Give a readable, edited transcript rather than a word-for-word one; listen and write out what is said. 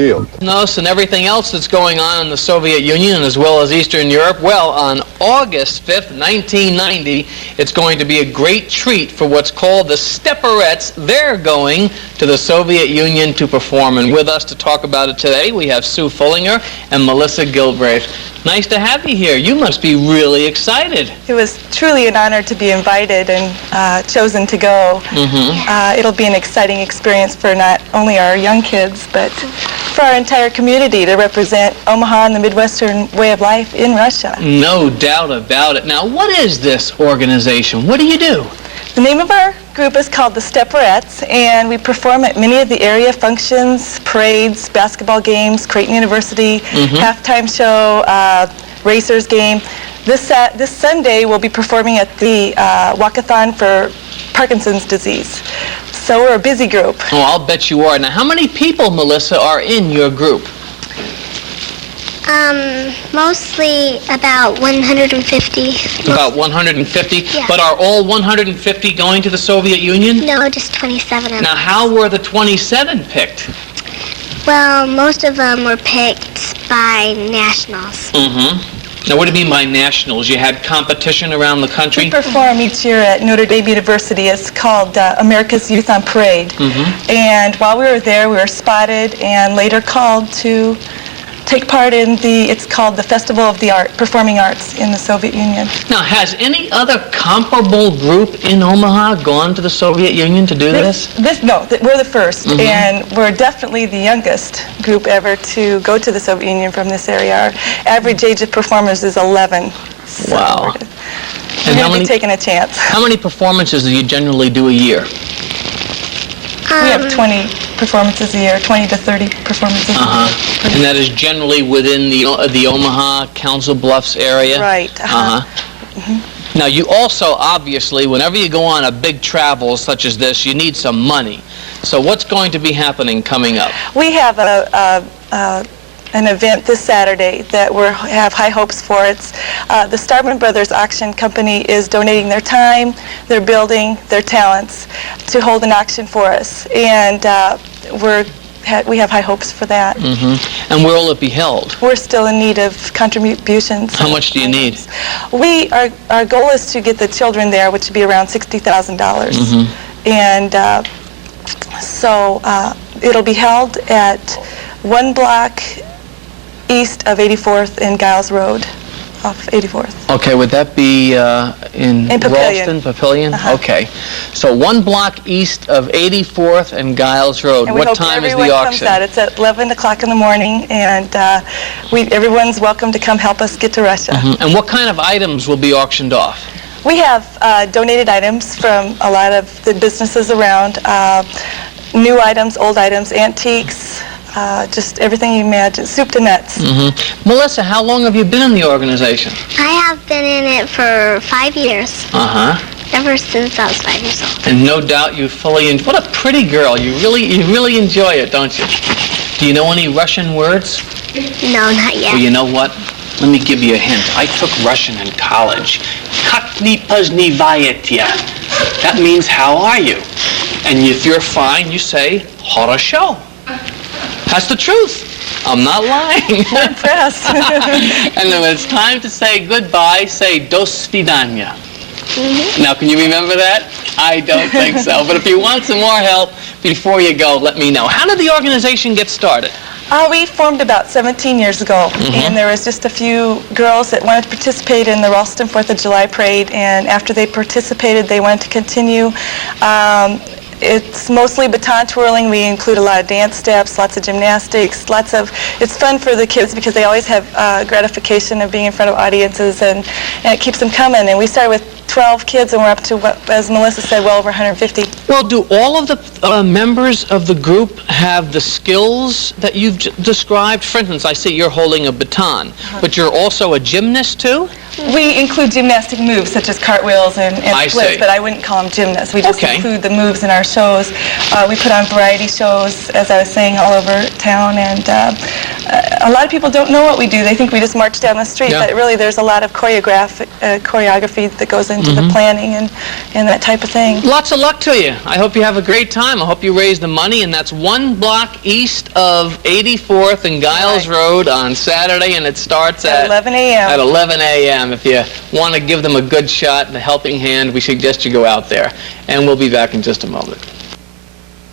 deal. And everything else that's going on in the Soviet Union as well as Eastern Europe. Well, on August 5th, 1990, it's going to be a great treat for what's called the Stepperettes. They're going to the Soviet Union to perform. And with us to talk about it today, we have Sue Fullinger and Melissa Gilbreth. Nice to have you here. You must be really excited. It was truly an honor to be invited and chosen to go. It'll be an exciting experience for not only our young kids, but for our entire community to represent Omaha and the Midwestern way of life in Russia. No doubt about it. Now, what is this organization? What do you do? The name of our group is called the Stepperettes, and we perform at many of the area functions, parades, basketball games, Creighton University, halftime show, racers game. This Sunday we'll be performing at the walkathon for Parkinson's disease. So we're a busy group. Oh, I'll bet you are. Now, how many people, Melissa, are in your group? Mostly about 150. About 150? Yeah. But are all 150 going to the Soviet Union? No, just 27 of them. Now, how were the 27 picked? Well, most of them were picked by nationals. Now, what do you mean by nationals? You had competition around the country? We perform each year at Notre Dame University. It's called America's Youth on Parade. And while we were there, we were spotted and later called to take part in it's called the Festival of the Performing Arts in the Soviet Union. Now, has any other comparable group in Omaha gone to the Soviet Union to do this? No, we're the first, and we're definitely the youngest group ever to go to the Soviet Union from this area. Our average age of performers is 11. So Wow. We're going to be taking a chance. How many performances do you generally do a year? We have 20 performances a year, 20 to 30 performances a year. And that is generally within the Omaha, Council Bluffs area? Right. Now, you also, obviously, whenever you go on a big travel such as this, you need some money. So what's going to be happening coming up? We have an event this Saturday that we have high hopes for. It's the Starman Brothers Auction Company is donating their time, their building, their talents to hold an auction for us, and we have high hopes for that. And where will it be held? We're still in need of contributions. How much do you need? Our goal is to get the children there, which would be around $60,000, and so it'll be held at 1 block east of 84th and Giles Road, off 84th. Okay, would that be in Papillion. Ralston, Papillion? Okay. So 1 block east of 84th and Giles Road. And what time is the auction? Comes out. It's at 11 o'clock in the morning, and everyone's welcome to come help us get to Russia. And what kind of items will be auctioned off? We have donated items from a lot of the businesses around, new items, old items, antiques, just everything you imagine, soup to nuts. Melissa, how long have you been in the organization? I have been in it for 5 years. Ever since I was 5 years old. And no doubt you fully what a pretty girl. You really enjoy it, don't you? Do you know any Russian words? No, not yet. Well, you know what? Let me give you a hint. I took Russian in college. Kakni poznivayetia. That means how are you? And if you're fine, you say horosho. That's the truth. I'm not lying. I'm impressed. And when it's time to say goodbye, say do svidanya. Now, can you remember that? I don't think so. But if you want some more help before you go, let me know. How did the organization get started? We formed about 17 years ago, and there was just a few girls that wanted to participate in the Ralston 4th of July parade, and after they participated, they wanted to continue. It's mostly baton twirling. We include a lot of dance steps, lots of gymnastics, it's fun for the kids because they always have gratification of being in front of audiences, and it keeps them coming. And we started with 12 kids, and we're up to, as Melissa said, well over 150. Well, do all of the members of the group have the skills that you've described? For instance, I see you're holding a baton, but you're also a gymnast too? We include gymnastic moves such as cartwheels and splits, but I wouldn't call them gymnasts. We just include the moves in our shows. We put on variety shows, as I was saying, all over town, and a lot of people don't know what we do. They think we just march down the street, Yeah. but really there's a lot of choreography that goes into the planning and that type of thing. Lots of luck to you. I hope you have a great time. I hope you raise the money, and that's 1 block east of 84th and Giles Road on Saturday, and it starts at 11 a.m. At 11 a.m. If you want to give them a good shot, a helping hand, we suggest you go out there. And we'll be back in just a moment.